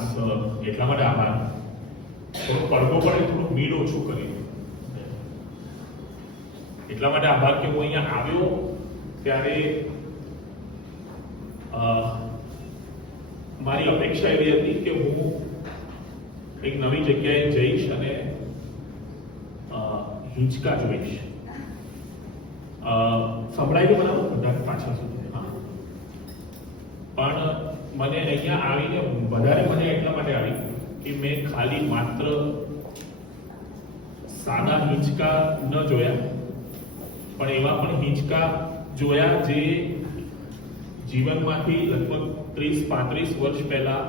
ખાસ એટલા માટે આભાર. થોડો પડઘો પડે, થોડું મીડ ઓછું કરી એટલા માટે આભાર કે હું અહીંયા આવ્યો ત્યારે મારી અપેક્ષા એવી હતી કે હું એક નવી જગ્યાએ જઈશ અને હિંચકા જોઈશ. સંભળાય છે બરાબર બધા પાછળ સુધી? હા. પણ મને અહીંયા આવીને વધારે મને એટલા માટે આવી કે મેં ખાલી માત્ર સાદા હિંચકા ન જોયા, પણ એવા પણ હિંચકા જોયા જે જીવનમાંથી લગભગ 30-35 વર્ષ પહેલા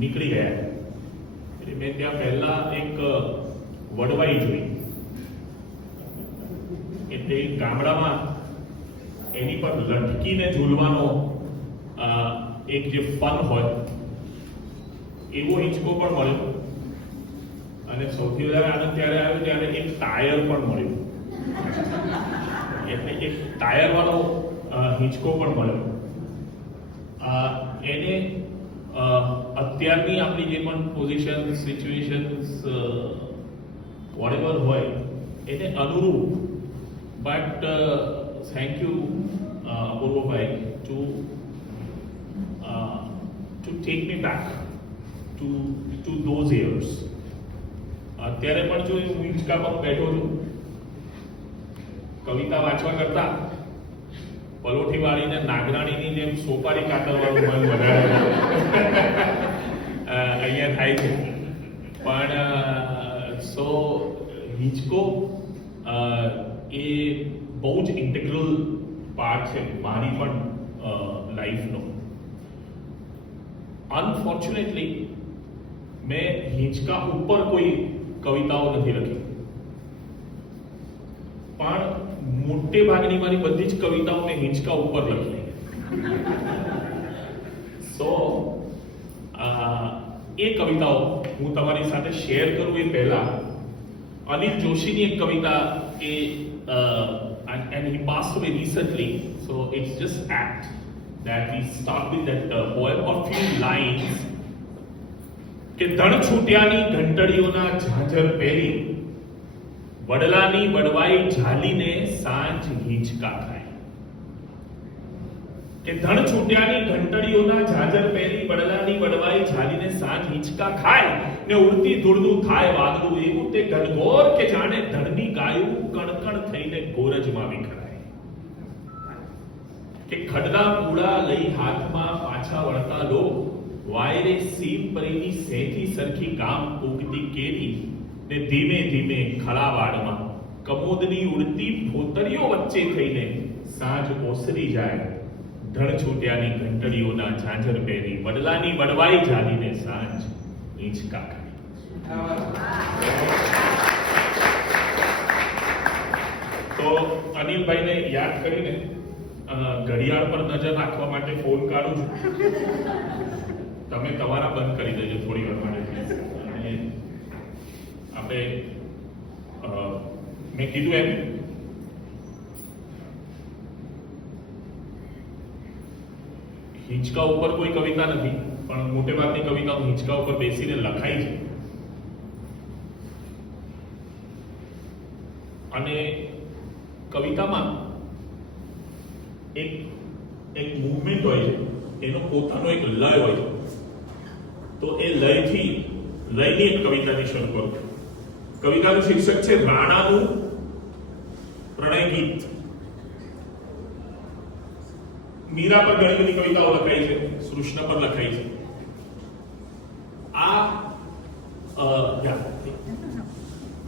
નીકળી ગયા. એટલે મેં ત્યાં પહેલા એક વડવાઈ જોઈ. એટલે ગામડામાં એની પર લટકીને ઝૂલવાનો એક જે ફન હોય એવો હિંચકો પણ મળ્યો. અને સૌથી વધારે આનંદ ત્યારે આવ્યો ત્યારે એક ટાયર પણ મળ્યું. એટલે એક ટાયર વાળો હિંચકો પણ મળ્યો. એને અત્યારની આપણી જે પણ પોઝિશન સિચ્યુએશન્સ વોટેવર હોય એને અનુરૂપ. But thank you Apurvabhai to take me back to those years. અત્યારે પણ જો હું હિંચકા પર બેઠો છું, કવિતા વાંચવા કરતા પલોઠી વાળીને નાગરાણીની જેમ સોપારી કાતરવાનું મન વધારે અહીંયા થાય છે. પણ સો હિંચકો એ બહુ જ ઇન્ટિગ્રલ પાર્ટ છે મારી પણ લાઈફનો. અનફોર્ચ્યુનેટલી મેં હિંચકા ઉપર કોઈ કવિતાઓ નથી લખી, પણ મોટે ભાગની મારી બધી જ કવિતાઓ મેં હિંચકા ઉપર લખી. સો એ કવિતાઓ હું તમારી સાથે શેર કરું એ પહેલા અનિલ જોશીની એક કવિતા એ and he passed away recently, so it's just apt that we start with that poem or few lines. કે ધણ છૂટ્યાની ઘંટડીઓના ઝાંઝર પહેરી વડલાની વડવાઈ ઝાલીને સાંજ હિંચકા ખાય. કે ધણ છૂટ્યાની ઘંટડીઓના ઝાંઝર પહેરી વડલાની વડવાઈ ઝાલીને સાંજ હિંચકા ખાય ને ઉડતી ધૂળનું થાય વાદળું એવું તે ઘનઘોર કે જાણે ધણની ગાયું કણકણ થઈને ગોરજમાં વિખરાય. કે ખડના કુડા લઈ હાથમાં પાછા વળતા લોક વાયરે સીમ પરીની સેથી સરખી ગામ ઉગતી કેરી ને ધીમે ધીમે ખળાવાડમાં કમોદની ઉડતી ફોતરીઓ વચ્ચે થઈને સાંજ ઓસરી જાય. ધણ છૂટ્યાની ઘંટડીઓના ઝાંઝર પહેરી વડલાની વડવાઈ ઝાલીને સાંજ હિંચકા ખાય. તો અનિલભાઈને યાદ કરીને ઘડિયાળ પર નજર રાખવા માટે ફોન કાઢું છું. તમે તમારા બંધ કરી દેજો થોડી વાર માટે. અને આપણે મેં કીધું એમ હિંચકા ઉપર કોઈ કવિતા નથી, પણ મોટે ભાગની કવિતાઓ હિંચકા ઉપર બેસીને લખાઈ છે. અને કવિતામાં એક મૂવમેન્ટ હોય છે, એનો પોતાનો એક લય હોય છે. તો એ લયની એક કવિતાની શરૂ કરું. કવિતાનું શીર્ષક છે રાણાનું પ્રણય ગીત. મીરા પર ઘણી બધી કવિતાઓ લખાઈ છે, કૃષ્ણ પર લખાઈ છે.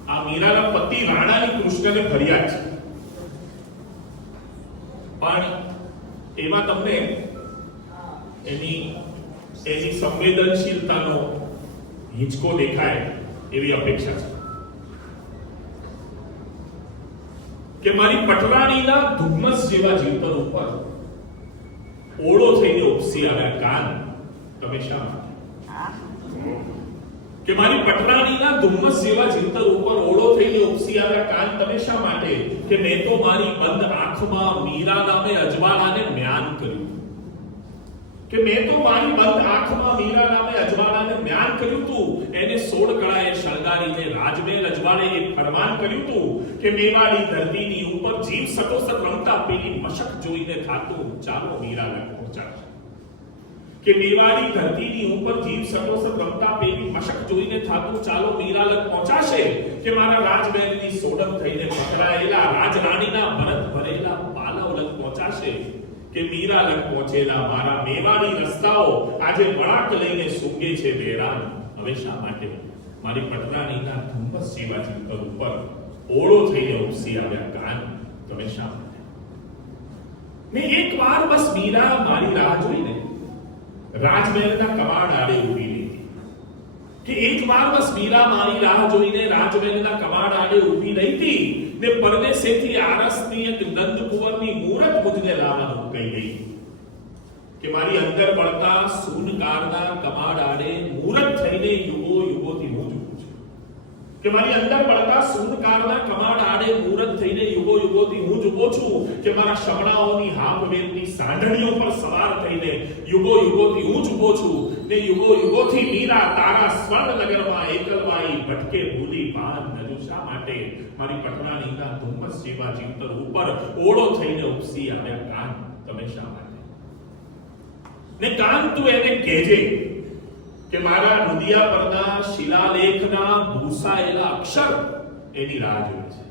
આ મીરાના પતિ રાણાની કૃષ્ણને ફરિયાદ છે, પણ એમાં તમને એની સંવેદનશીલતાનો હિંચકો દેખાય એવી અપેક્ષા છે. કે મારી પટરાણીના ધુમ્મસ જેવા જીવતર ઉપર ઓળો થઈને ઉપસી આવ્યા કાન તમે શા માટે? કે મારી પટરાણીના ધુમ્મસ જેવા જીવતર ઉપર ઓળો થઈને ઉપસી આવ્યા કાન તમે શા માટે? કે મેં તો મારી બંધ આંખમાં મીરા નામે અજવાળાને મ્યાન કર્યું. કે મેં તો મારી બંધ આંખમાં મીરા નામે અજવાળાને કર્યું તું, એને 16 કળાએ શણગારીને રાજમહેલ અજવાળે એક ફરમાન કર્યું તું કે મેવાડી ધરતીની ઉપર જીવ સટોસર રમતા પેલી મશક જોઈને થાતું ચાલો મીરા લગ પહોંચાશે. કે મેવાડી ધરતીની ઉપર જીવ સટોસર રમતા પેલી મશક જોઈને થાતું ચાલો મીરા લગ પહોંચાશે. કે મારા રાજમહેલની સોડમ થઈને પકડાયેલા રાજરાણીના ભરત ભરેલા પાલવ લગ પહોંચાશે. કે મીરા લગ પહોંચેલા મારા મેવાડી રસ્તાઓ આજે વળાંક લઈને સૂંઘે છે બેરાન. હવે શા માટે મારી પટરાણીના ધુમ્મસ જેવા ચિંતન ઉપર ઓળો થઈને ઉપસી આવ્યા કાન? તમે શા માટે? મેં એકવાર બસ મીરા મારી રાહ જોઈને રાજમહેલના કવાડ આડે ઊભી રહી. કે એકવાર બસ મીરા મારી રાહ જોઈને રાજમહેલના કવાડ આડે ઊભી રહી હતી ને પરદેશેથી આરસની એક નંદકુંવરની મૂરત મુજને લાવવાનું કહી ગઈ. કે મારી અંદર પડતા સૂનકારના કમાડ આડે મૂરત થઈને યુગો યુગોથી હું ઊભું છું. કે મારી અંદર પડતા સૂનકારના કમાડ આડે મૂરત થઈને યુગો યુગોથી હું ઊભો છું. કે મારા શમણાઓની હામવેલની સાંઢણીઓ પર સવાર થઈને યુગો યુગોથી હું ઊભો છું. ને યુગો યુગોથી મીરા તારા સ્વર્ણ નગરમાં એકલવાઈ ભટકે ભૂલી પાન. નજુ શા માટે મારી પટરાણીના ધુમ્મસ જેવા ચિંતન ઉપર ઓળો થઈને ઉપસી આવ્યા કાન? તમે શા માટે? ને કાન તું એને કહેજે કે મારા રુદિયા પરના શિલાલેખના ભૂસાયેલા અક્ષર એની રાહ જોવે છે.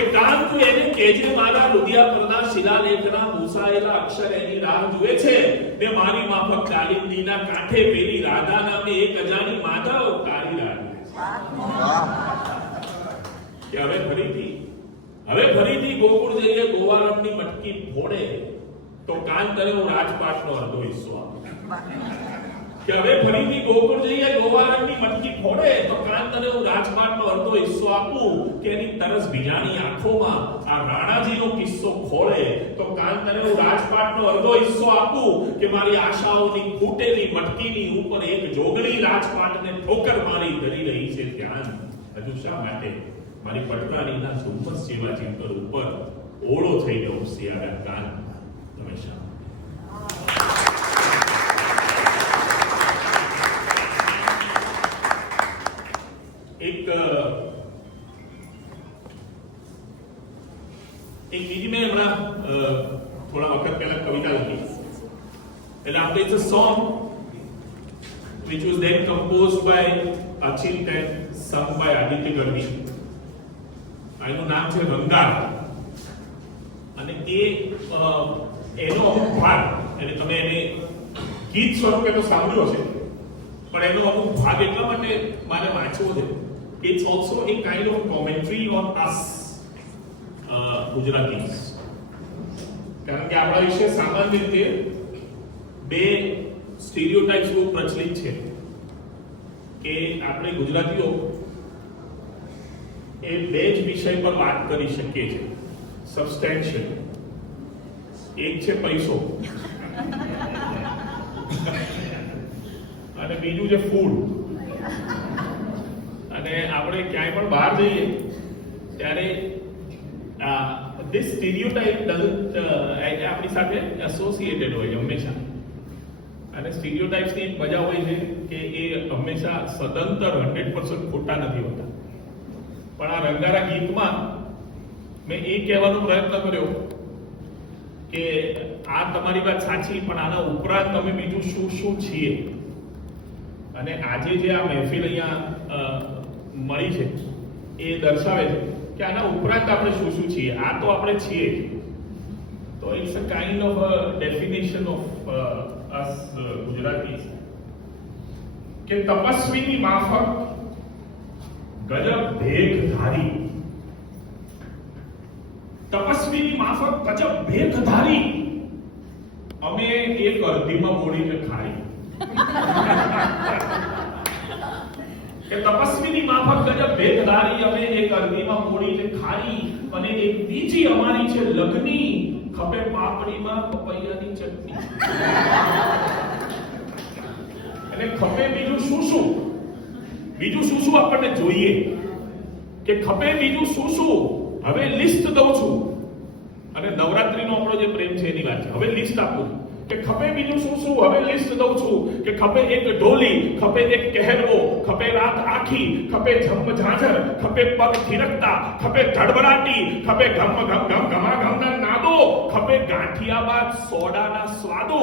એ કાન તું એને કહેજે મારા રુદિયા પરના શિલાલેખના ભૂસાયેલા અક્ષર એની રાહ જોવે છે. ને મારી માફક કાલિંદીના કાંઠે પેલી રાધા નામે એક અજાણી માધવ તારી રાહ જોવે છે. કે હવે ફરીથી ગોકુળ જઈએ ગોવારણની મટકી ફોડે તો કાન તને હું રાજપાટનો અડધો હિસ્સો આપું. કે હવે ફરીથી ગોકુળ જઈએ ગોવારણની મટકી ફોડે તો કાન તને હું રાજપાટનો અડધો હિસ્સો આપું. કે એની તરસ બીજાની આંખોમાં આ રાણાજીનો કિસ્સો ખોળે તો કાન તને હું રાજપાટનો અડધો હિસ્સો આપું. કે મારી આશાઓની ફૂટેલી મટકીની ઉપર એક જોગણી રાજપાટને ઠોકર મારી ધરી રહી છે ધ્યાન. હજુ શા માટે મારી પટરાણીના ધુમ્મસ જેવા ચિંતન ઉપર ઓળો થઈને ઉપસી આવ્યા કાન? તમે શા માટે? એક બીજી મેં હમણાં થોડા વખત પહેલા કવિતા લખી. એટલે આપણે it's a song which was then composed by Achint and sung by Aditya Gardi. એનું નામ છે રંગાર. અને એનો અમુક ભાગ એટલે તમે એને ગીત સ્વરૂપે તો સાંભળ્યો છે પણ એનો અમુક ભાગ એટલા માટે મારે વાંચવો છે. It's also a kind of commentary on us ગુજરાતીસ. કારણ કે આપણા વિશે સામાન્ય રીતે બે સ્ટીરિયોટાઇપ્સ બહુ પ્રચલિત છે કે આપણે ગુજરાતીઓ એ બે જ વિષય પર વાત કરી શકીએ છીએ સબસ્ટેન્શિયલ. એક છે પૈસો અને બીજું છે ફૂડ. અને આપણે ક્યાંય પણ બહાર જઈએ ત્યારે this stereotype doesn't આપણી સાથે એસોસિએટેડ હોય છે હંમેશા. અને સ્ટીરિયોટાઇપ્સ ની એક મજા હોય છે કે એ હંમેશા સદંતર 100% ખોટા નથી હોતા. પણ આ રંગારા ગીતમાં મેં એ કહેવાનો પ્રયત્ન કર્યો કે આ તમારી વાત સાચી પણ આના ઉપરાંત અમે બીજું શું શું છીએ. અને આજે જે આ મહેફિલ અહીંયા મળી છે એ દર્શાવે છે કે આના ઉપરાંત આપણે શું શું છીએ. આ તો આપણે છીએ. તો it's a kind of definition of us Gujaratis કે તપસ્વીની માફક ગજબ ભેખધારી. તપસ્વીની માફક ગજબ ભેખધારી અમે એક અરધીમાં મોડીને ખાઈ. કે તપસ્વીની માફક ગજબ ભેખધારી અમે એક અરધીમાં મોડીને ખાઈ. અને એક બીજી અમારી છે લગ્ની ખપે પાપડીમાં પપૈયાની ચટણી. એટલે ખપે બીજું શું શું આપણને જોઈએ કે ખપે બીજું શું હવે લિસ્ટ દઉં છું. અને નવરાત્રીનો આપણો જે પ્રેમ છે એની વાત છે. હવે લિસ્ટ આપું કે ખપે બીજું શું શું, હવે લિસ્ટ દઉં છું કે ખપે એક ઢોલી, ખપે એક કહેરવો, ખપે રાત આખી, ખપે ઝમ ઝાંઝર, ખપે પગ થિરકતા, ખપે ધડબડાટી, ખપે ઘમ ઘમ ઘમ ઘમાઘમના નાદો, ખપે ગાંઠિયાબાદ સોડાના સ્વાદો,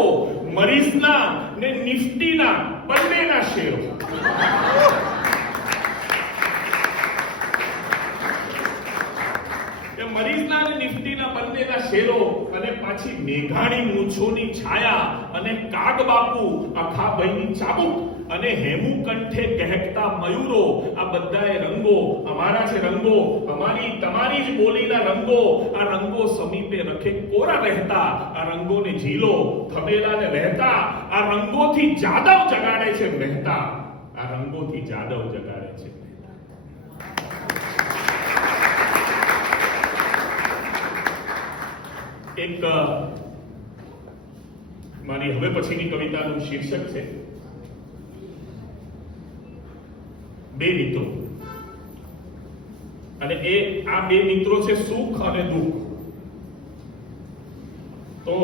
મરીઝના ને નિફ્ટીના બંનેના શેરો. મરીઝના અને નિફ્ટીના બંનેના શેરો અને પાછી મેઘાણી મૂછોની છાયા અને કાગબાપુ અખાભાઈની ચાબુક અને હેમુ કંઠે કહેકતા મયુરો, આ બધાએ રંગો અમારા છે, રંગો અમારી તમારી જ બોલીના રંગો, આ રંગો સમીપે રખે કોરા રહેતા, આ રંગોને ઝીલો થમેલાને રહેતા, આ રંગોથી જાદવ જગાડે છે મહેતા, આ રંગોથી જાદવ જગાડે છે. એક મારી હવે પછીની કવિતાનું શીર્ષક છે બે મિત્રો. અને આ બે મિત્રો છે સુખ અને દુઃખ. તો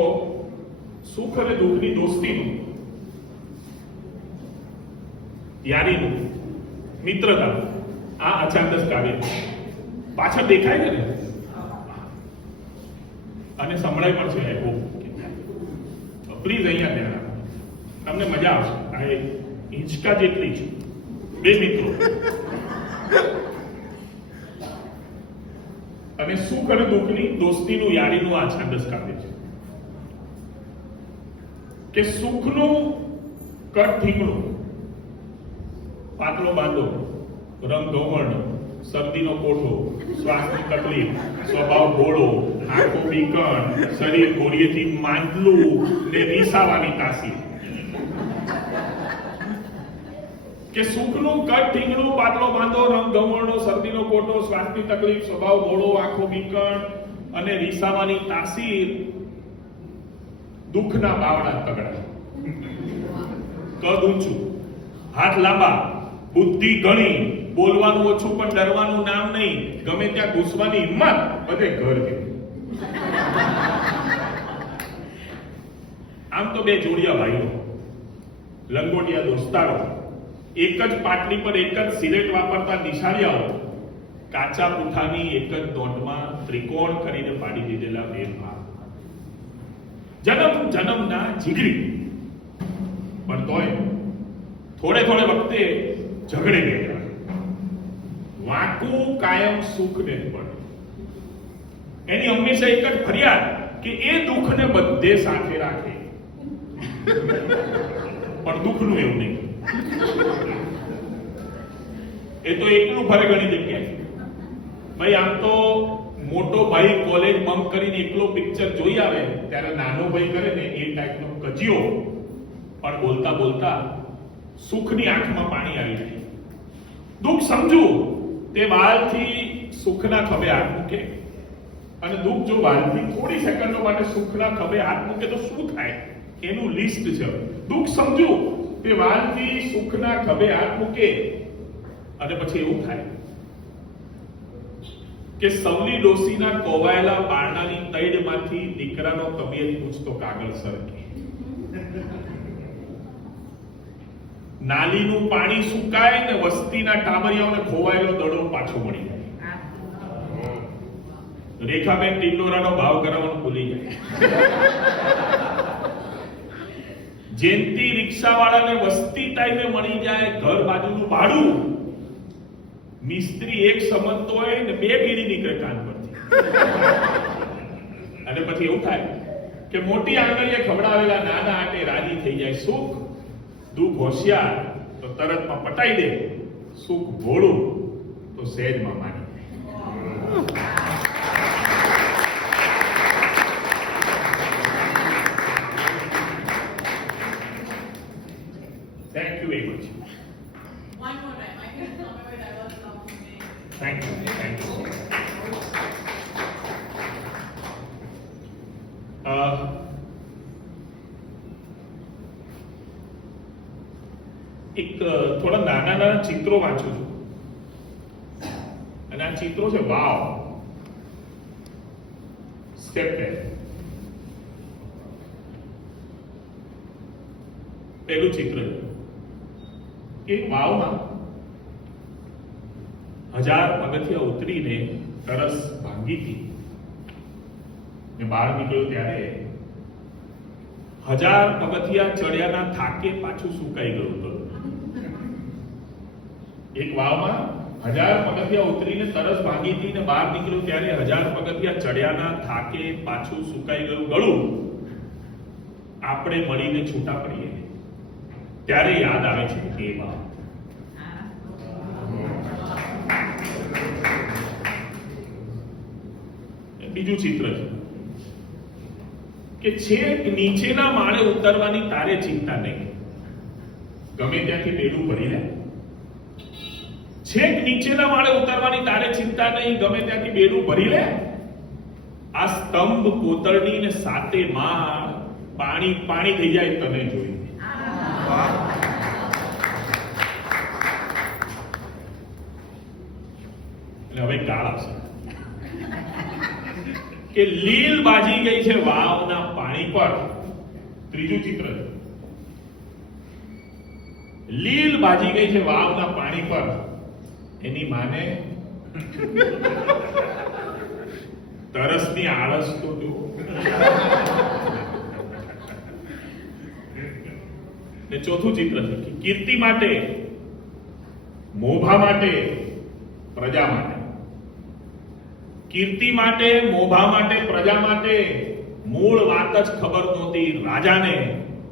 સુખ અને દુઃખની દોસ્તીનું, યારીનું, મિત્રતા, આ અચાનક કાવ્ય પાછળ દેખાય છે ને અને સંભળાય પણ છે. પ્લીઝ અહીંયા ધ્યાન આપો, તમને મજા આવશે. આ હિંચકા જેટલી છે. બે મિત્રો અને સુખ અને દુઃખની દોસ્તીનું, યારીનું આ છાંદસ કાવ્ય છે. કે સુખનું કટ ઠીકણું, પાતળો બાંધો, રંગ ગૌવર્ણ, શરદીનો કોઠો, શ્વાસની તકલીફ, સ્વભાવ ભોળો, આંખો બીકણ, શરીર કોળિયેથી માંડલું ને રીસાવાની તાસી. કે સુખનું કટ ઠીંગણું, પાતળો બાંધો, રંગ ગવર્ણો, શરદીનો કોઠો, શ્વાસની તકલીફ, સ્વભાવ ભોળો, આંખો બીકણ અને રીસાવાની તાસીર, દુઃખના બાવડા તગડા, કદ ઊંચું, હાથ લાંબા, બુદ્ધિ ઘણી, બોલવાનું ઓછું પણ ડરવાનું નામ નહીં, ગમે ત્યાં ઘૂસવાની હિંમત, બધે ઘર જેવું. આમ તો બે જોડિયા ભાઈઓ, લંગોટિયા દોસ્તારો, એક જ પાટલી પર એક જ સિલેટ વાપરતા નિશાળિયાઓ, કાચા પૂઠાની એક જ દોટમાં ત્રિકોણ કરીને પાડી દીધેલા બે ભાગ, જન્મ જન્મના જીગરી, પણ તોય થોડે થોડે વખતે ઝઘડે ગયા. વાંકું કાયમ સુખ ને પડે. એની હંમેશા એક જ ફરિયાદ કે એ દુઃખને બધે સાથે રાખે, પણ દુઃખનું એવું નહીં. એ તો એકલું ફરે ઘણી જગ્યાએ. ભાઈ આમ તો મોટો ભાઈ કોલેજ બંક કરીને એકલો પિક્ચર જોઈ આવે ત્યારે નાનો ભાઈ કરે ને એ ટાઈપનો કજિયો, પણ બોલતા બોલતા સુખની આંખમાં પાણી આવી જાય. દુઃખ સમજુ તે વાલથી સુખના ખભે હાથ મૂકે, અને દુઃખ જો વાલથી થોડી સેકન્ડો માટે સુખના ખભે હાથ મૂકે તો શું થાય એનું લિસ્ટ છે. દુઃખ સમજુ તે વાલથી સુખના ખભે હાથ મૂકે અને પછી એવું થાય કે સૌલી ડોસીના કોવાયેલા પારણાની તૈડમાંથી દીકરાનો તબિયત પૂછતો કાગળ સરકે, નાલીનું પાણી સુકાય ને વસ્તીના ટામરિયાઓને ખોવાયેલો દડો પાછો મળી જાય. રેખાબેન ટિંડોરાનો ભાવ કરાવવાનું ભૂલી જાય. જેનથી રિક્ષાવાળાને વસ્તી ટાઈમે મળી જાય ઘર બાજુનું ભાડું, મિસ્ત્રી એક સમજતો હોય ને બે બીડી નીકળે કાન પરથી. અને પછી એવું થાય કે મોટી આંગળીએ ખવડાવેલા નાના આટે રાજી થઈ જાય. સુખ દુઃખ હોશિયાર તો તરતમાં પટાઈ દે, સુખ ભોળું તો સહેજમાં માની જાય. Thank you very much. One more time. I can remember what I was about to say. Thank you. Thank you. એક થોડા નાના નાના ચિત્રો વાંચું છું અને આ ચિત્રો છે વાવ, સ્ટેપ 10. પહેલું ચિત્ર કે વાવમાં 1000 પગથિયા ઉતરીને તરસ ભાંગી હતી ને બહાર નીકળ્યો ત્યારે 1000 પગથિયા ચડ્યાના થાકે પાછું સુકાઈ ગયું હતું. એક વાવમાં 1000 પગથિયા ઉતરીને તરસ ભાંગી હતી ને બહાર નીકળ્યો ત્યારે 1000 પગથિયા ચડ્યાના થાકે પાછું સુકાઈ ગયું ગળું. આપણે મળીને છૂટા પડીએ ત્યારે યાદ આવે છે કે એ વાવ. બીજું ચિત્ર છે કે છેક નીચેના માળે ઉતરવાની તારે ચિંતા નહીં, ગમે ત્યાંથી બેડું ભરી લે. છેક નીચેના માળે ઉતરવાની તારે ચિંતા નહીં, ગમે ત્યાંથી બેડું ભરી લે. આ સ્તંભ કોતરણી ને સાતે માળ પાણી પાણી થઈ જાય તને જોઈ. અને હવે કાળ આવશે કે લીલ બાજી ગઈ છે વાવના પાણી પર. ત્રીજું ચિત્ર છે, લીલ બાજી ગઈ છે વાવના પાણી પર. એની માને તરસની આળસ તો જુઓ. ને ચોથું ચિત્ર છે કે કીર્તિ માટે, મોભા માટે, પ્રજા માટે. કીર્તિ માટે, મોભા માટે, પ્રજા માટે મૂળ વાત જ ખબર નહોતી રાજાને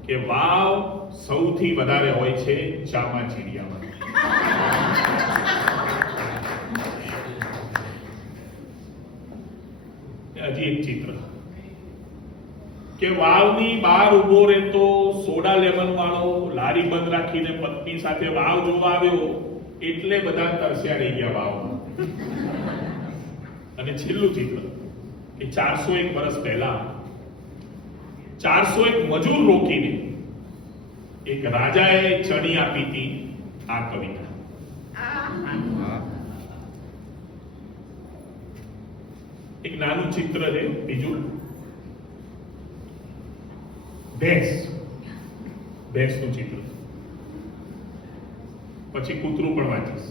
કે વાવ સૌથી વધારે હોય છે ચામાચીડિયામાં. હજી એક ચિત્ર કે વાવની બહાર ઉભો રહેતો સોડા લેમન વાળો લારી બંધ રાખીને પત્ની સાથે વાવ જોવા આવ્યો એટલે બધા તરસ્યા રહી ગયા વાવમાં. અને છેલ્લું ચિત્ર કે 401 વર્ષ પહેલા 401 મજૂર રોકીને એક રાજાએ ચણી આપી હતી આ કવિતા. એક નાનું ચિત્ર છે બીજું, ભેંસનું ચિત્ર. પછી કૂતરું પણ વાંચીશ.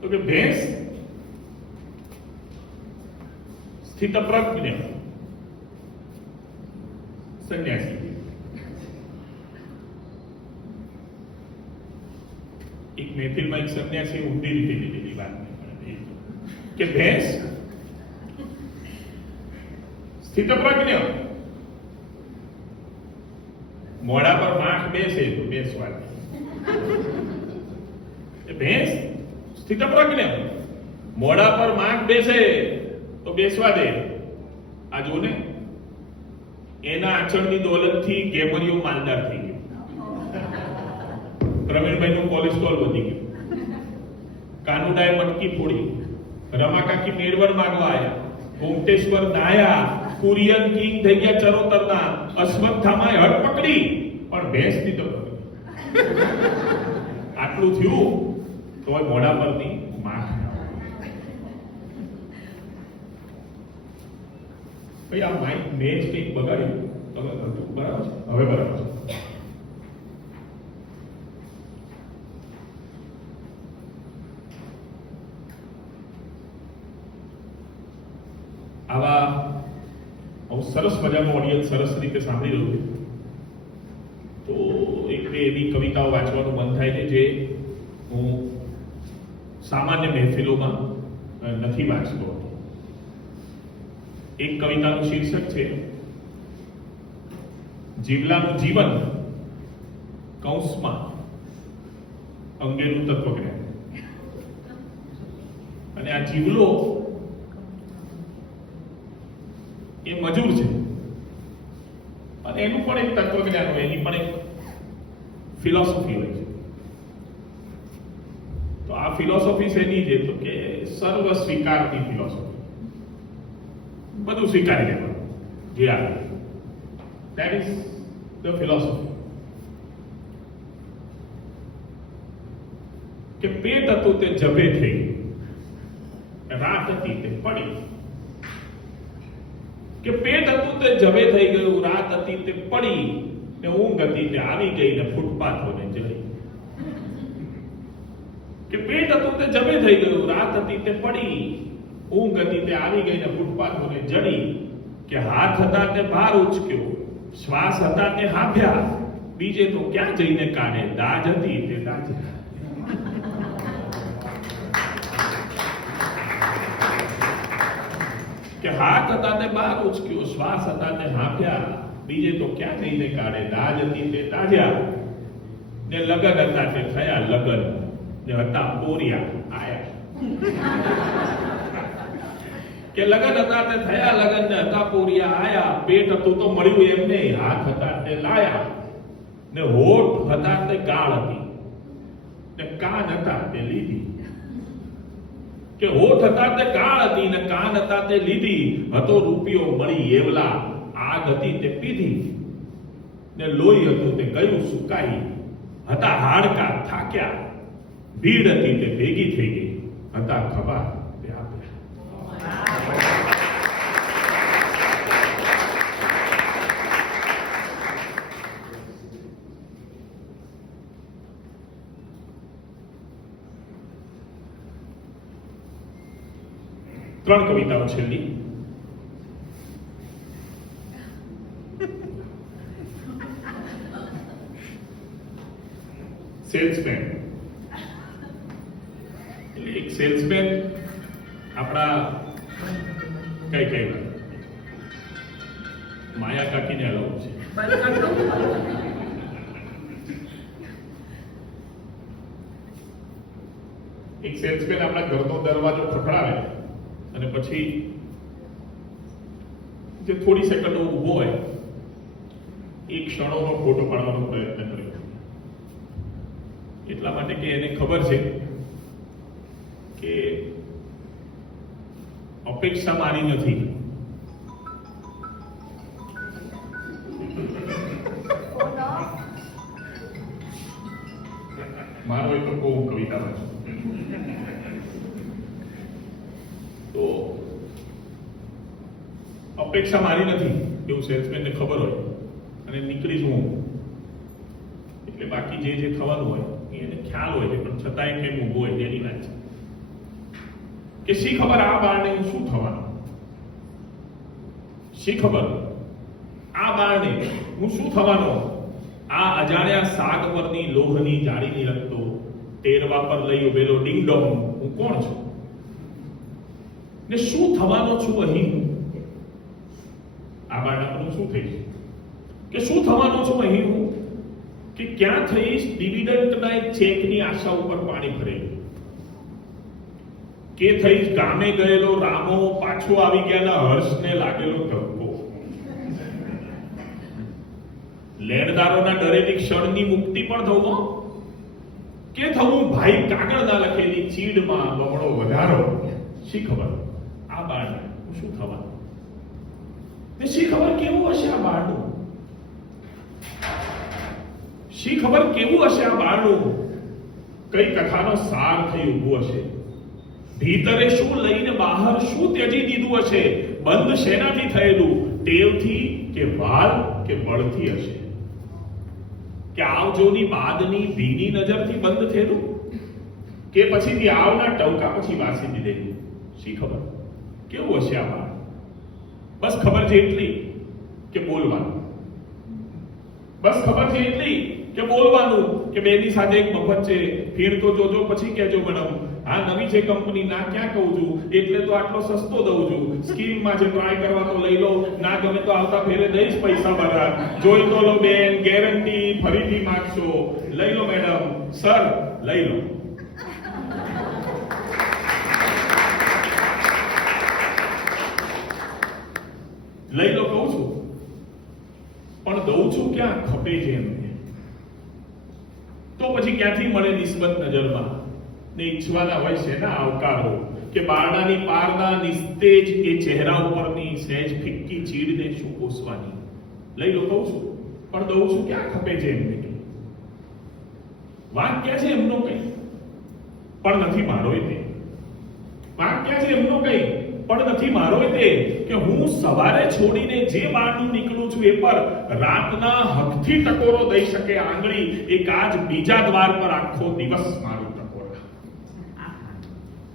તો કે ભેંસ સ્થિતપ્રજ્ઞ સંન્યાસી. એક મહેફિલમાં એક સંન્યાસી ઊંધી રીતે લીધેલી વાત કે ભેંસ સ્થિતપ્રજ્ઞ, મોઢા પર માખ બેસે તો બેસવા દે. ભેંસ સ્થિતપ્રજ્ઞ, મોઢા પર માખ બેસે તો બેસવા દે. આ જો ને, એના આચરણની દોલતથી ગેમરિયો માલદાર થઈ ગયો. પ્રવીણભાઈ નું કોલેસ્ટ્રોલ વધી ગયું. કાનુડાએ મટકી ફોડી, રમાકાકી મેરવર માંગવા આવ્યા, ઓમટેશ્વર નાયા, કુરિયન કિંગ થઈ ગયા ચરોતરના, અશ્વત્થામાએ હટ પકડી પણ ભેંસ ની તો આટલું થયું તો મોઢા પરની માખ. ભાઈ આ માઇક મેં જ કંઈક બગાડ્યું તમે બરાબર છે, હવે બરાબર છે. આવા સરસ મજાનું ઓડિયન્સ સરસ રીતે સાંભળી રહ્યું છે તો એક બે એવી કવિતાઓ વાંચવાનું મન થાય છે જે હું સામાન્ય મહેફિલોમાં નથી વાંચતો. એક કવિતાનું શીર્ષક છે જીવલાનું જીવન કૌંસમાં અંગેનું તત્વજ્ઞાન. અને આ જીવલો એ મજૂર છે અને એનું પણ એક તત્વજ્ઞાન હોય, એની પણ એક ફિલોસોફી હોય છે. તો આ ફિલોસોફી છે એની જે તો કે સર્વ સ્વીકારતી ફિલોસોફી, બધું સ્વીકારી લેવાનું જે આવે. That is the philosophy. કે પેટ હતું તે જભે થઈ, રાત હતી તે પડી. કે પેટ હતું તે જમે થઈ ગયું, રાત હતી તે પડી ને ઊંઘ હતી તે આવી ગઈ ને ફૂટપાથોને જડી. કે પેટ હતું તે જમે થઈ ગયું, રાત હતી તે પડી, ઊંઘ હતી તે આવી ગઈ ને ફૂટપાથોને જડી. કે હાથ હતા તે ભાર ઉચક્યો, શ્વાસ હતા તે હાંભ્યા, બીજે તો ક્યાં જઈને કાઢે, દાજ હતી તે દાજ્યા. કે હાથ હતા તે બહાર ઉચક્યો, શ્વાસ હતા તે હાંભ્યા, બીજે તો ક્યાં જઈને કાઢે, દાજ હતી તે દાજ્યા. ને લગન હતા તે થયા લગન, ને હતા પોરિયા આયા. કે લગન હતા તે થયા લગન, ને હતા પોરિયા આયા. પેટ હતું તો મળ્યું એમને, હાથ હતા તે લાયા, ને હોઠ હતા તે ગાળ હતી, ને કાન હતા તે લીધી. કે હોઠ હતા તે ગાળ હતી ને કાન હતા તે લીધી. હતો રૂપિયો મળી એવલા, આગ હતી તે પીધી. ને લોહી હતું તે ગયું સુકાઈ, હતા હાડકા થાક્યા, ભીડ હતી તે ભેગી થઈ ગઈ, હતા ખભા તે આપ્યા. ત્રણ કવિતાઓ છેલ્લી. સેલ્સમેન. એક સેલ્સમેન આપણા કઈ કઈ માયા કાકીને અલાવું છે. એક સેલ્સમેન આપણા ઘરનો દરવાજો ખખડાવે અને પછી જે થોડી સેકન્ડો ઊભો હોય એ ક્ષણોનો ફોટો પાડવાનો પ્રયત્ન કર્યો. એટલા માટે કે એને ખબર છે કે અપેક્ષા મારી નથી. મારો એક તો હું કવિતા વાંચું તો અપેક્ષા મારી નથી એવું સેલ્સમેનને ખબર હોય અને નીકળી જવું, એટલે બાકી જે થવાનું હોય એને ખ્યાલ હોય છે, પણ છતાંય કેમ ઊભો હોય એની વાત છે. કે શી ખબર આ બાળને શું થવાનું, શી ખબર આ બાળને હું શું થવાનો, આ અજાણ્યા સાગ પરની લોહની જાળીની રખતો ટેરવા પર લઈ ઉભેલો ડિંગ ડોંગ હું કોણ છું ને શું થવાનો છું અહીં. આ બાળકનું શું થઈશ, કે શું થવાનો છું અહીં હું, કે ક્યાં થઈશ ડિવિડન્ડના એક ચેકની આશા ઉપર પાણી ભરેલું, કે થઈશ ગામે ગયેલો રામો પાછો આવી ગયાના હર્ષને લાગેલો ધક્કો, લેણદારોના ડરેલી ક્ષણની મુક્તિ પણ થવું, કે થવું ભાઈ કાગળના લખેલી ચીડમાં બમણો વધારો. શી ખબર આ બાળને શું થવાનું ને શી ખબર કેવું હશે આ બાળનું, શી ખબર કેવું હશે આ બાળનું, કઈ કથાનો સાર થઈ ઊભું હશે, ભીતરે શું લઈને બહાર શું ત્યજી દીધું હશે, બંધ શેનાથી થયેલું, ટેવથી કે વાલ કે બળથી હશે, કે આવજોની બાદની ભીની નજરથી બંધ થયેલું, કે પછીથી આવના ટવકા પછી વાસી દીધેલું. શી ખબર કેવું હશે આ બાળ. બસ ખબર છે એટલી કે બોલવાનું, બસ ખબર છે એટલી કે બોલવાનું, કે બેની સાથે એક મફત છે ફીણ તો જોજો પછી કહેજો મેડમ, આ નવી છે કંપની, ના ક્યાં કહું છું એટલે તો આટલો સસ્તો દઉં છું, સ્કીમમાં છે ટ્રાય કરવા તો લઈ લો, ના ગમે તો આવતા ફેરે દઈશ પૈસા ભરા, જોઈ તો લો બેન, ગેરંટી ફરીથી માંગશો, લઈ લો મેડમ, સર લઈ લો. લઈ લો કહું છું પણ દઉં છું ક્યાં, ખપે છે એમને તો પછી ક્યાંથી મળે નિસ્બત નજરમાં, ને ઈચ્છવાના હોય છે ને આવકારો, કે બારણાની પારના નિસ્તેજ એ ચહેરા ઉપરની સહેજ ફિક્કી ચીડને શું પોસવાની. લઈ લો કહું છું પણ દઉં છું ક્યાં, ખપે છે એમને. વાંક ક્યાં છે એમનો કઈ, પણ નથી મારો તે. વાંક ક્યાં છે એમનો કઈ, પણ નથી મારો તે કે હું સવારે છોડીને જે બહારનું નીકળું છું એ પર રાતના હકથી ટકોરો દઈ શકે આંગળી, એક આજ બીજા દ્વાર પર આખો દિવસ મારું ટકોરા.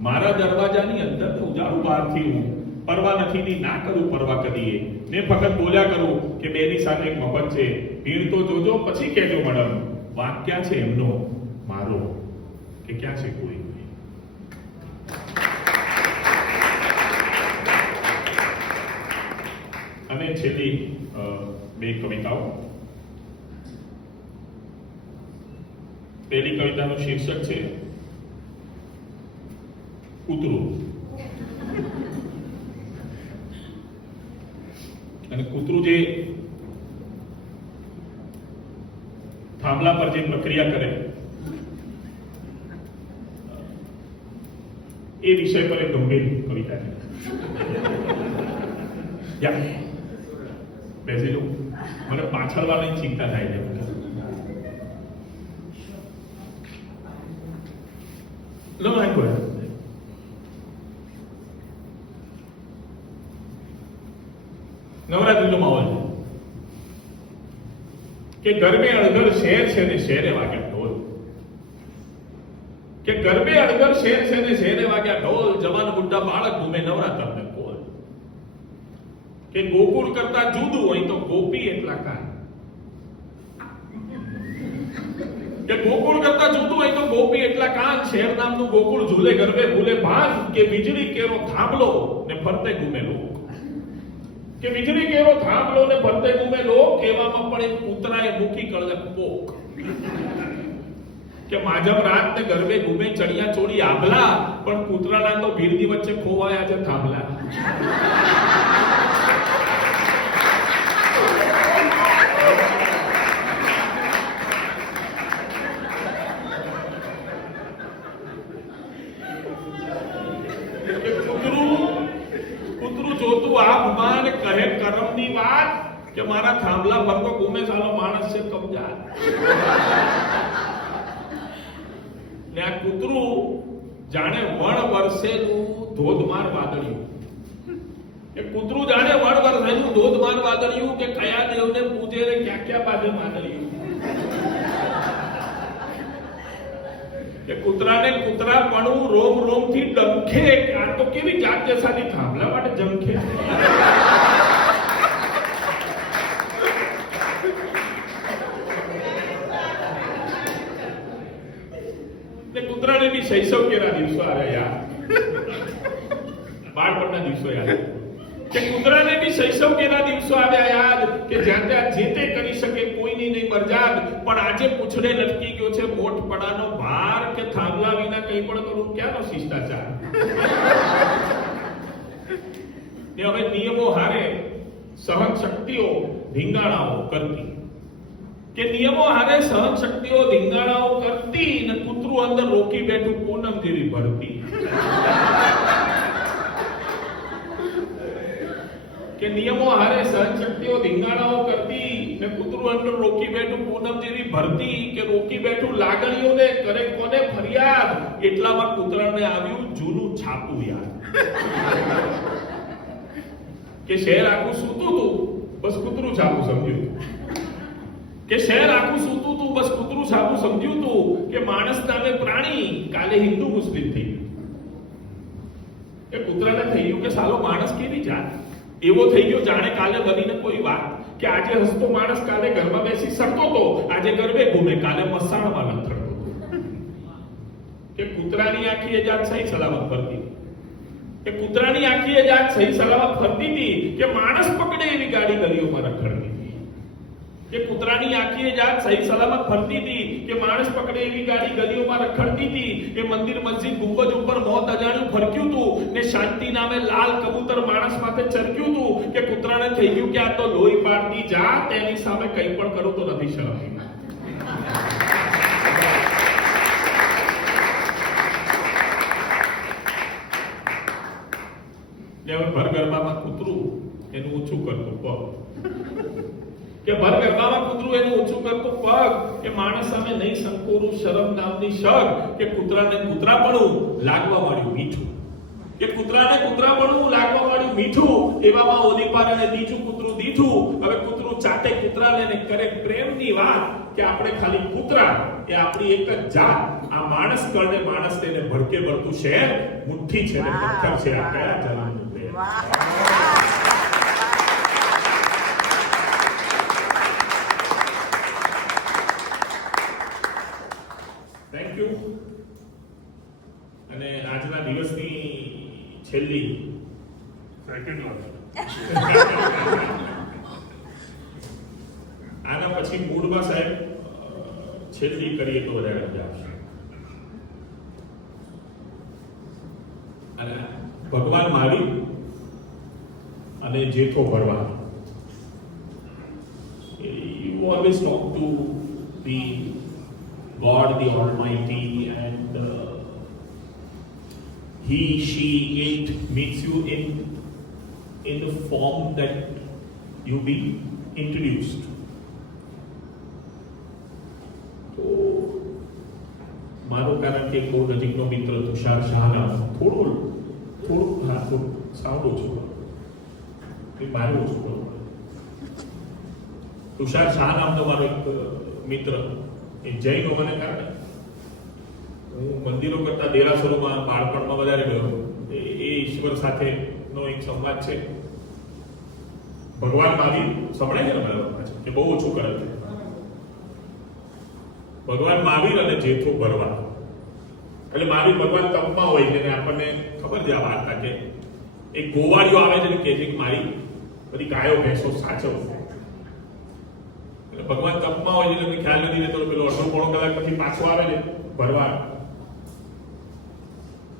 મારા દરવાજાની અંદર ઉજાળું બહારથી હું પરવા નથી ની ના કરું પરવા કદીએ, ને ફક્ત બોલ્યા કરું કે બેની સાથે એક મફત છે, ભીડ તો જોજો પછી કહેજો મેડમ, વાંક ક્યાં છે એમનો મારો કે ક્યાં છે કોઈ. અને છેલ્લી બે કવિતાઓ. પહેલી કવિતાનું શીર્ષક છે કૂતરું. અને કૂતરું જે થાંભલા પર જે પ્રક્રિયા કરે એ વિષય પર એક ગંભીર કવિતા છે. બેસી લો, મને પાછળ વાળાની ચિંતા થાય છે. નવરાત્રીનો માહોલ છે કે ગરબે અળગર શેર છે ને શેરે વાગ્યા ઢોલ, કે ગરબે અળગર શેર છે ને શેરે વાગ્યા ઢોલ, જવાન બુઢા બાળક ઘૂમે નવરાત્ર ને કોલ, કે ગોકુળ કરતા જુદું હોય તો ગોપી એટલા કાન, કે ગોકુળ કરતા જુદું હોય તો ગોપી એટલા કાન, શેર નામનું ગોકુળ ઝૂલે ગરબે ભૂલે ભાન, કે વીજળી કેરો થાંભલો ને ફરતે ઘૂમે લોક, કે વીજળી કેરો થાંભલો ને ફરતે ઘૂમે લોક, એવામાં પણ એક કૂતરાએ મૂકી કળક પોક, કે માજમ રાત ને ગરબે ઘૂમે ચડિયા ચોળી આભલા, પણ કૂતરાના તો ભીડની વચ્ચે ખોવાયા છે થાંભલા. કહે કરમની વાત કે મારા થાંભલા પર તો ઘૂમે સાલો માણસ છે કબજા. ને આ કૂતરું જાણે વણ વરસેલું ધોધમાર વાદળિયું, એ કૂતરું જાણે વણ વરસેલું ધોધમાર વાદળિયું, કે કયા દેવને પૂજે રે ક્યાં ક્યાં બાજે માદળિયું, કે કૂતરાને કૂતરાપણું રોમ રોમ થી ડંખે, કે આ તો કેવી જાત જસાની થાંભલા માટે જંખે. કૂતરાને બી શૈશવ કેરા દિવસો આવ્યા યાર, બાળપણના દિવસો યાદ, કે કૂતરાને બી શૈશવ કેરા દિવસો આવ્યા યાદ, કે જ્યાં ત્યાં જે તે કરી શકે કોઈની નહીં મરજાદ, પણ આજે પૂછડે લટકી ગયો છે મોટ પડાનો ભાર, કે થાંભલા વિના કંઈ પણ કરું ક્યાંનો શિષ્ટાચાર. ને હવે નિયમો હારે સહન શક્તિઓ ધીંગાણાઓ કરતી, કે નિયમો હારે સહન શક્તિઓ ધીંગાણાઓ કરતી, ને કૂતરું અંદર રોકી બેઠું પૂનમ જેવી ભરતી, કે નિયમો હારે સહન શક્તિઓ ધીંગાણાઓ કરતી, ને કૂતરું અંદર રોકી બેઠું પૂનમ જેવી ભરતી, કે રોકી બેઠું લાગણીઓને કરે કોને ફરિયાદ, એટલામાં કૂતરાને આવ્યું જૂનું છાપું યાદ, કે શહેર આખું સૂતું હતું બસ કૂતરું છાપું સમજ્યું, કે શહેર આખું સૂતું હતું બસ કૂતરું છાપું સમજ્યું તું, કે માણસ નામે પ્રાણી કાલે હિન્દુ મુસ્લિમ થઈ ગયું, કે કૂતરાને થઈ ગયું કે સાલો માણસ કેવી જાત, એવો થઈ ગયો જાણે કાલે બનીને કોઈ વાત, કે આજે હસતો માણસ કાલે ઘરમાં બેસી શકતો તો, આજે ગરબે ઘૂમે કાલે મસાણમાં લથડતો, કે કૂતરાની આખી જાત સહી સલામત ફરતી, કે કૂતરાની આખી જાત સહી સલામત ફરતી હતી, કે માણસ પકડે એવી ગાડી ગલીઓમાં રખડતી હતી, કે કૂતરાની આખી જાત સહી સલામત ફરતી હતી, કે માણસ પકડે એવી ગાડી ગલીઓમાં રખડતી હતી, કે મંદિર મસ્જિદ ગુંબજ ઉપર મોત અજાણ્યું ફરક્યું હતું, ને શાંતિ નામે લાલ કબૂતર માણસ માથે ચરક્યું હતું, કે કૂતરાને થઈ ગયું કે આ તો લોહી પાડતી જાત, તેની સામે કંઈ પણ કરું તો નથી શરમ. ભર ગરબામાં કૂતરું એનું ઊંચું કરતું પગ, કે ભર ગરબામાં કૂતરું એનું ઊંચું કરતું પગ, કે માણસ સામે નહીં સંકોરું શરમ નામની શગ, કે કૂતરાને કૂતરાપણું લાગવા માંડ્યું મીઠું, કે કૂતરાને કૂતરાપણું લાગવા વાળું મીઠું, એવામાં ઓલીપાર અને બીજું કૂતરું દીઠું. હવે કૂતરું ચાટે કૂતરાને ને કરે પ્રેમની વાત કે આપણે ખાલી કૂતરા એ આપણી એક જ જાત. આ માણસ કરને માણસ તેને ભડકે ભરતું શહેર મુઠ્ઠી છે ને પથ્થર છે. આ કયા જન્મનું પ્રેમ. Thank you. અને આજના દિવસની છેલ્લી સેકન્ડ વર્ષ આના પછી મૂળમાં સાહેબ છેલ્લી કરીએ તો વધારે મજા આવશે. અને ભગવાન મહાવીર અને જેઠો ભરવાડ, you always talk to the God, the Almighty, and he, she, it meets you in the form that you be introduced. તો મારો કારણ કે બહુ નજીકનો મિત્ર તુષાર શાહના થોડું સાઉન્ડ ઓછું એ મારું ઓછું કરું. તુષાર શાહ નામનો મારો એક મિત્ર, એ જૈન હોવાને કારણે હું મંદિરો કરતા દેરાસરોમાં બાળપણમાં વધારે ગયો. એ ઈશ્વર સાથેનો એક સંવાદ છે. ભગવાન મહાવીર સંભળાય છે ને બરાબર એ બહુ ઓછું કરે છે. ભગવાન મહાવીર અને જેઠો ભરવાડ. એટલે મહાવીર ભગવાન તપમાં હોય છે ને આપણને ખબર છે આ વાર્તા કે એક ગોવાળીઓ આવે છે ને કહે છે કે મારી બધી ગાયો ભેંસો સાચવ. એટલે ભગવાન તપમાં હોય છે એટલે ખ્યાલ નથી રહેતો. પેલો અડધો પોણો કલાક પછી પાછો આવે ને ભરવાડ,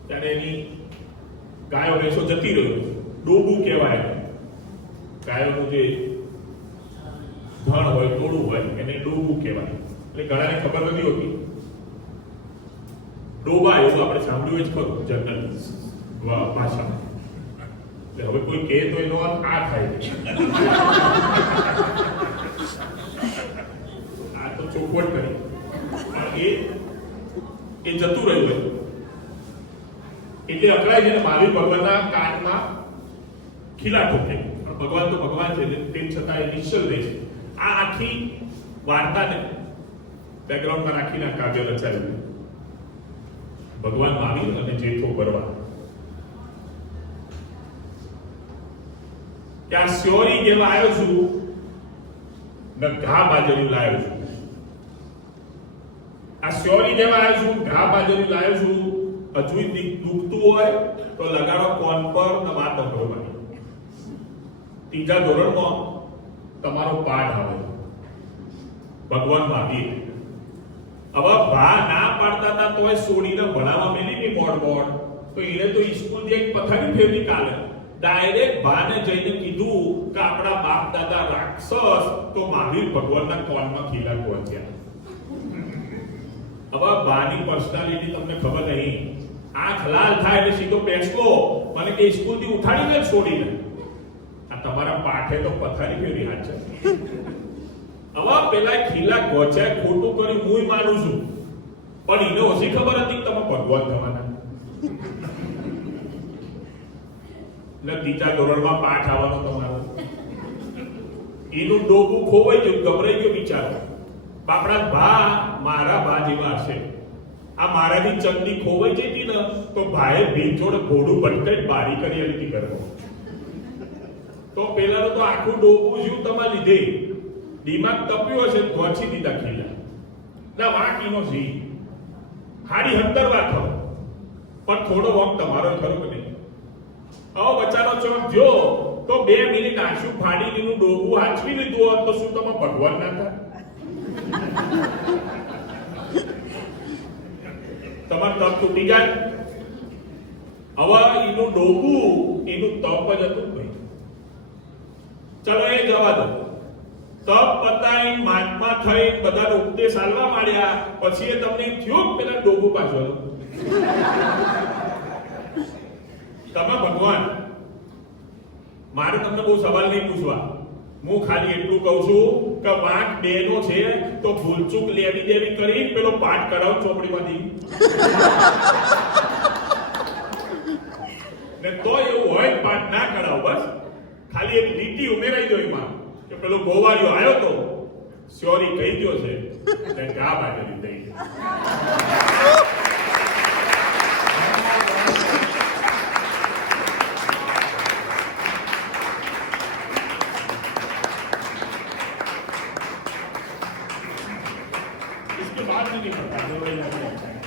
ત્યારે એની ગાયો ભેંસો જતી રહ્યો. ડોબું કહેવાય ગાયોનું જે ધણ હોય, ટોળું હોય એને ડોબું કહેવાય. એટલે ઘણાને ખબર નથી હોતી. ડોબા એવું આપણે સાંભળ્યું જ ખરું જનરલ ભાષામાં. એટલે હવે કોઈ કહે તો એનો અર્થ આ થાય છે. આ તો ચોખવટ કરી પણ એ જતું રહ્યું. એટલે અકળાય છે ને મહાવીર ભગવાનના કાનમાં ખીલા ઠોકે. પણ ભગવાન તો ભગવાન છે તેમ છતાં એ નિશ્ચલ રહે છે. આ આખી વાર્તાને બેકગ્રાઉન્ડમાં રાખીને કાવ્ય રચાયું. ભગવાન મહાવીર અને જેઠો ભરવાડ. ત્યાં સ્યોરી જેવા આવ્યો છું ને ઘા બાજરી લાવ્યો છું. આ સ્યોરી જેવા આવ્યો છું, ઘા બાજરી લાવ્યો છું. હજુ દુખતું હોય તો લગાડો કોન પર ને વાત અભરવાની. ત્રીજા ધોરણમાં તમારો પાઠ આવે ભગવાન મહાવીર. હવે ભા ના પાડતા હતા તોય છોડીને ભણાવવા મેલી ની મોડ તો એને તો સ્કૂલ જે પથારી ફેરવી કાલે ડાયરેક્ટ ભાને જઈને કીધું કે આપણા બાપ દાદા રાક્ષસ, તો મહાવીર ભગવાનના કોનમાં ખીલા પહોંચ્યા. હવે ભાની પર્સનાલિટી તમને ખબર નહીં. આંખ લાલ થાય એટલે સીધો પેસકો મને કે સ્કૂલ થી ઉઠાડીને છોડીને આ તમારા પાઠે તો પથારી ફેરવી હાથ છે. હવે પેલા ખીલા ગોચાય ખોટું કર્યું હું માનું છું, પણ એને ઓછી ખબર હતી કે તમે ભગવાન થવાના. ને ત્રીજા ધોરણમાં પાઠ આવવાનો તમારો. એનું ડોબું ખોવાઈ ગયું, ગભરાઈ ગયો બિચારો. બાપડા ભા મારા ભા જેવા હશે. આ મારાથી ચંદી ખોવાઈ જતી ને તો ભાઈએ ભીખ જોડે ઘોડું ભટકાઈ બારી કરી લીધી ઘરમાં. તો પેલાનું તો આખું ડોબું જ્યું તમારે લીધે દિમાગ તપ્યો હશે ધોચી દીધા ખીલા ના વાકીનો જી હાડી 17 વાત થયો પણ થોડો વખત તમારો ખરો કે નહીં. આવો બચારો ચોક જો તો 2 મિનિટ આંસુ ફાડી દીનું ડોબું આંચવી લીધું હોત તો શું તમે ભગવાન ના થાય? તમાર તપ તૂટી જાય. હવે એનું ડોબું એનું તપ જ હતું ભાઈ. ચલો એ જવા દો. તપ પતાઈ મહાત્મા થઈ બધાનો ઉપદેશ આલવા માંડ્યા પછી એ તમને થયો પેલા ડોબું પાછો તમે ભગવાન. મારે તમને બહુ સવાલ નહીં પૂછવા. હું ખાલી એટલું કહું છું કે વાંક બેનો છે તો ભૂલચૂક લેવી દેવી કરી પેલો પાઠ કરાવ ચોપડીમાંથી. ખાલી એક લીટી ઉમેરાઈ દો એમાં કે પેલો ગોવાળિયો આવ્યો તો સ્યોરી કહી ગયો છે એટલે ગા બાજરી દઈ. इसके बाद में नहीं पता